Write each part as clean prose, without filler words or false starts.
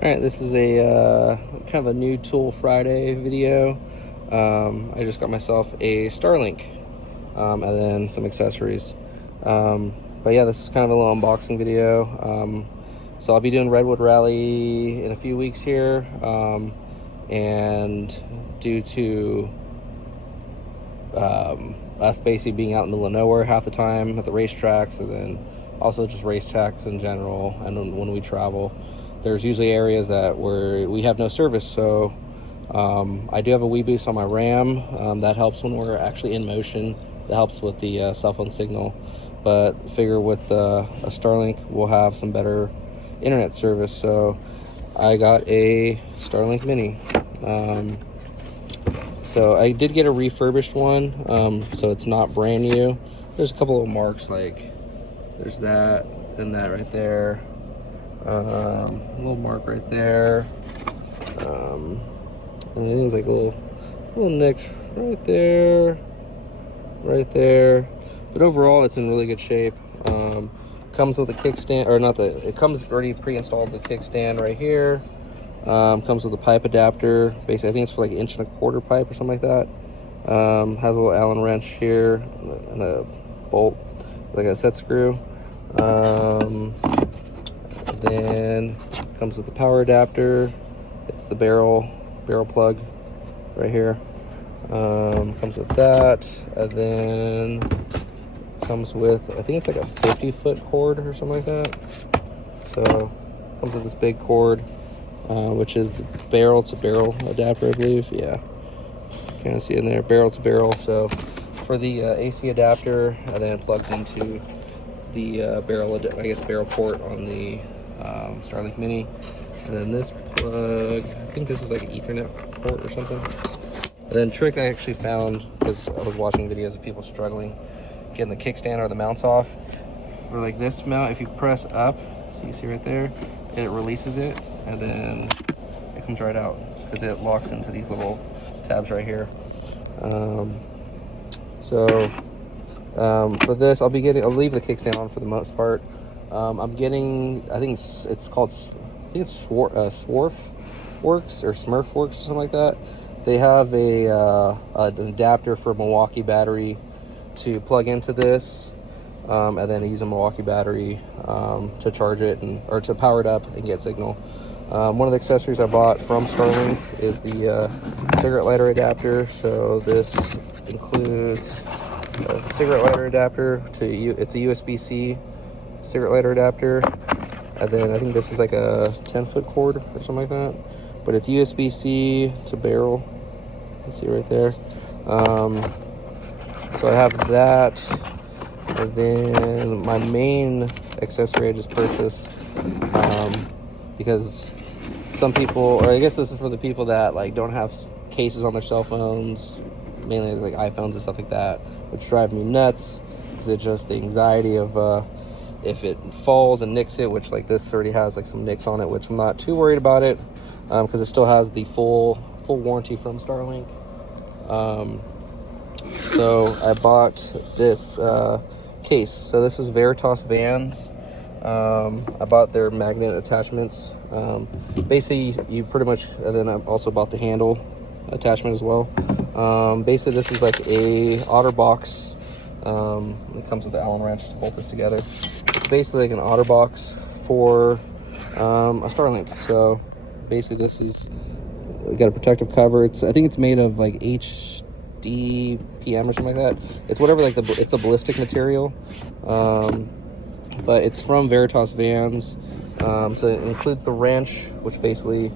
All right, this is a kind of a new Tool Friday video. I just got myself a StarLink and then some accessories. But yeah, this is kind of a little unboxing video. So I'll be doing Redwood Rally in a few weeks here, and due to us basically being out in the middle of nowhere half the time at the racetracks, and then also just racetracks in general, and when we travel, there's usually areas where we have no service. So I do have a Wii Boost on my RAM. That helps when we're actually in motion. That helps with the cell phone signal. But figure with a StarLink, we'll have some better internet service. So I got a StarLink Mini. So I did get a refurbished one. So it's not brand new. There's a couple of marks, like there's that and that right there. A little mark right there, and I think it's like a little nicks right there, but overall it's in really good shape. Comes with a kickstand, or not, it comes already pre-installed, the kickstand right here. Comes with a pipe adapter, basically I think it's for like 1.25" pipe or something like that. Has a little Allen wrench here and a bolt, like a set screw. Then comes with the power adapter. It's the barrel plug right here. Comes with that, and then comes with, I think it's like a 50-foot cord or something like that. So comes with this big cord, which is the barrel to barrel adapter, I believe. Yeah, kind of see in there, barrel to barrel. So for the AC adapter, and then it plugs into the barrel port on the StarLink Mini. And then this plug, I think this is like an Ethernet port or something. And then trick I actually found, because I was watching videos of people struggling getting the kickstand or the mounts off. For like this mount, if you press up, so you see right there, it releases it, and then it comes right out because it locks into these little tabs right here. For this, I'll leave the kickstand on for the most part. I'm getting, I think it's called, Swarf Works or Smurf Works or something like that. They have an adapter for a Milwaukee battery to plug into this, and then use a Milwaukee battery to charge it or to power it up and get signal. One of the accessories I bought from StarLink is the cigarette lighter adapter. So this includes a cigarette lighter adapter it's a USB-C cigarette lighter adapter, and then I think this is like a 10-foot cord or something like that, but it's USB-C to barrel. You see right there. So I have that, and then my main accessory I just purchased, because some people, or I guess this is for the people that like don't have cases on their cell phones, mainly like iPhones and stuff like that, which drive me nuts, because it's just the anxiety of if it falls and nicks it, which like this already has like some nicks on it, which I'm not too worried about it, because it still has the full warranty from StarLink. So I bought this case. So this is Veritas Vans. I bought their magnet attachments. Basically you pretty much, and then I also bought the handle attachment as well. Basically this is like a OtterBox. It comes with the Allen wrench to bolt this together. It's basically like an OtterBox for a StarLink. So basically this is got a protective cover. I think it's made of like HDPM or something like that. It's whatever, like it's a ballistic material, but it's from Veritas Vans. So it includes the wrench, which basically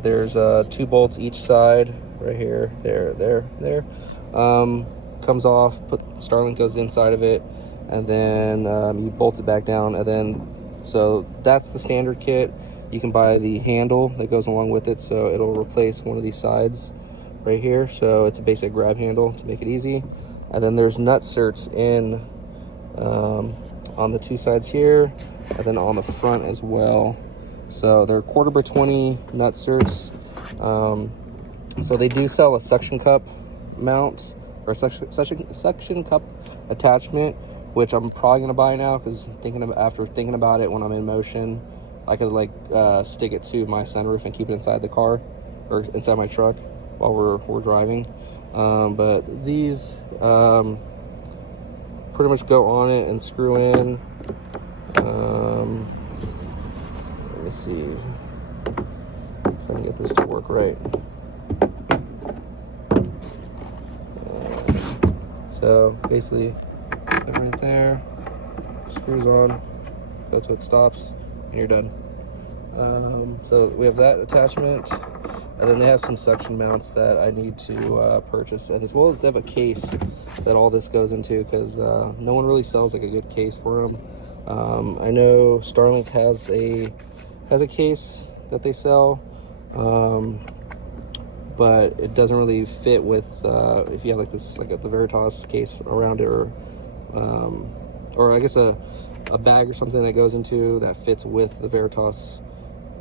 there's 2 bolts each side right here, there. Comes off, StarLink goes inside of it, and then you bolt it back down, and then so that's the standard kit. You can buy the handle that goes along with it, so it'll replace one of these sides right here. So it's a basic grab handle to make it easy, and then there's nut certs in on the 2 sides here, and then on the front as well. So they're 1/4x20 nut certs. So they do sell a suction cup mount, or suction cup attachment, which I'm probably gonna buy now, because after thinking about it, when I'm in motion, I could like stick it to my sunroof and keep it inside the car or inside my truck while we're driving. But these pretty much go on it and screw in. Let me see if I can get this to work right. So basically, right there, screws on, that's what stops, and you're done. So we have that attachment, and then they have some suction mounts that I need to purchase, and as well as they have a case that all this goes into, because no one really sells like a good case for them. I know StarLink has a case that they sell, but it doesn't really fit with if you have like this, like the Veritas case around it, or I guess a bag or something that goes into that fits with the Veritas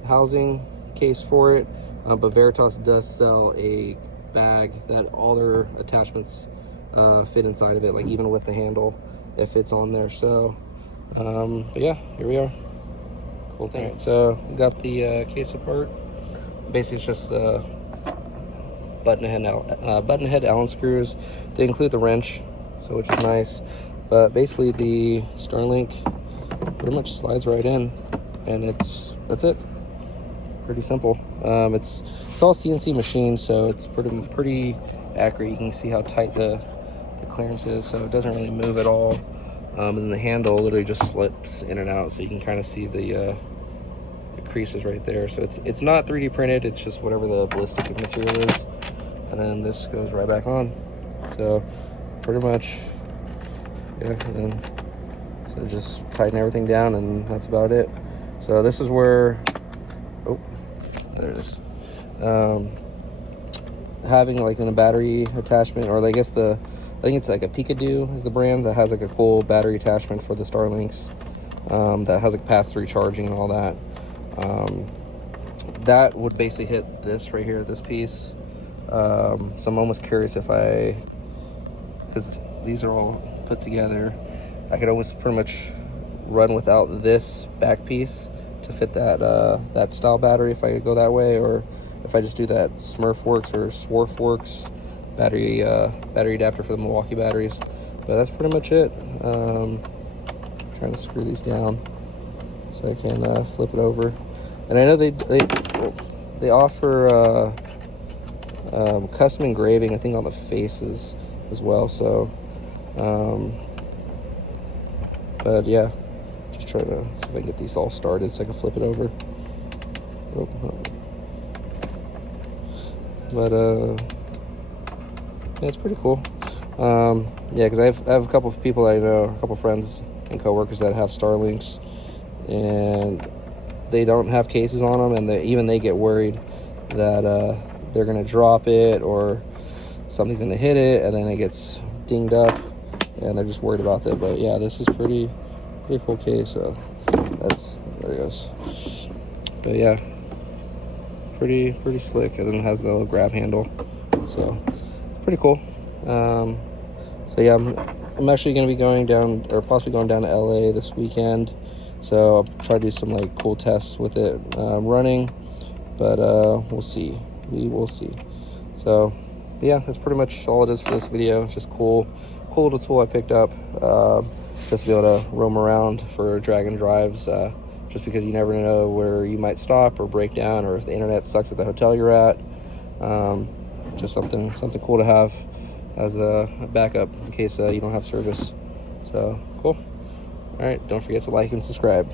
housing case for it. But Veritas does sell a bag that all their attachments fit inside of it, like even with the handle, it fits on there. So but yeah, here we are. Cool thing. Right, so we got the case apart. Basically it's just button head Allen screws. They include the wrench, so which is nice. But basically the StarLink pretty much slides right in, and that's it. Pretty simple. It's all CNC machine, so it's pretty accurate. You can see how tight the clearance is, so it doesn't really move at all. And then the handle literally just slips in and out, so you can kind of see the creases right there. So it's not 3D printed, it's just whatever the ballistic material is. And then this goes right back on. So pretty much, yeah. And then so just tighten everything down, and that's about it. So this is where, oh, there it is. Having like in a battery attachment, or I guess I think it's like a Picadoo is the brand that has like a cool battery attachment for the StarLinks, that has like pass-through charging and all that. That would basically hit this right here, this piece. So I'm almost curious if because these are all put together, I could almost pretty much run without this back piece to fit that style battery if I could go that way, or if I just do that Smurfworks or Swarfworks battery adapter for the Milwaukee batteries. But that's pretty much it. Trying to screw these down so I can flip it over. And I know they offer custom engraving, I think, on the faces as well. So but yeah, just try to see if I can get these all started so I can flip it over. But yeah, it's pretty cool. Yeah, because I have a couple of people I know, a couple of friends and coworkers that have StarLinks, and they don't have cases on them, and they get worried that they're gonna drop it or something's gonna hit it and then it gets dinged up, and they're just worried about that. But yeah, this is pretty cool case. So there it goes. But yeah, pretty slick, and then it has the little grab handle, so pretty cool. So yeah, I'm actually going to be going down, or possibly going down to LA this weekend, so I'll try to do some like cool tests with it running, but we'll see. We will see. So yeah, that's pretty much all it is for this video. It's just cool little tool I picked up, just to be able to roam around for drag and drives, just because you never know where you might stop or break down, or if the internet sucks at the hotel you're at. Just something cool to have as a backup in case you don't have service. So cool. All right, don't forget to like and subscribe.